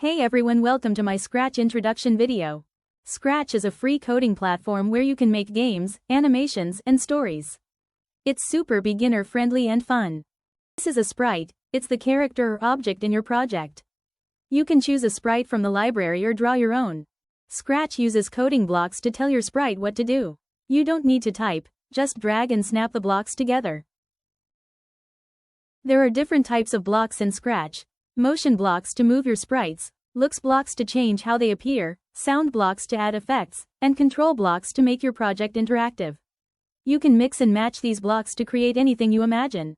Hey everyone, welcome to my Scratch introduction video. Scratch is a free coding platform where you can make games, animations, and stories. It's super beginner friendly and fun. This is a sprite, it's the character or object in your project. You can choose a sprite from the library or draw your own. Scratch uses coding blocks to tell your sprite what to do. You don't need to type, just drag and snap the blocks together. There are different types of blocks in Scratch. Motion blocks to move your sprites, looks blocks to change how they appear, sound blocks to add effects, and control blocks to make your project interactive. You can mix and match these blocks to create anything you imagine.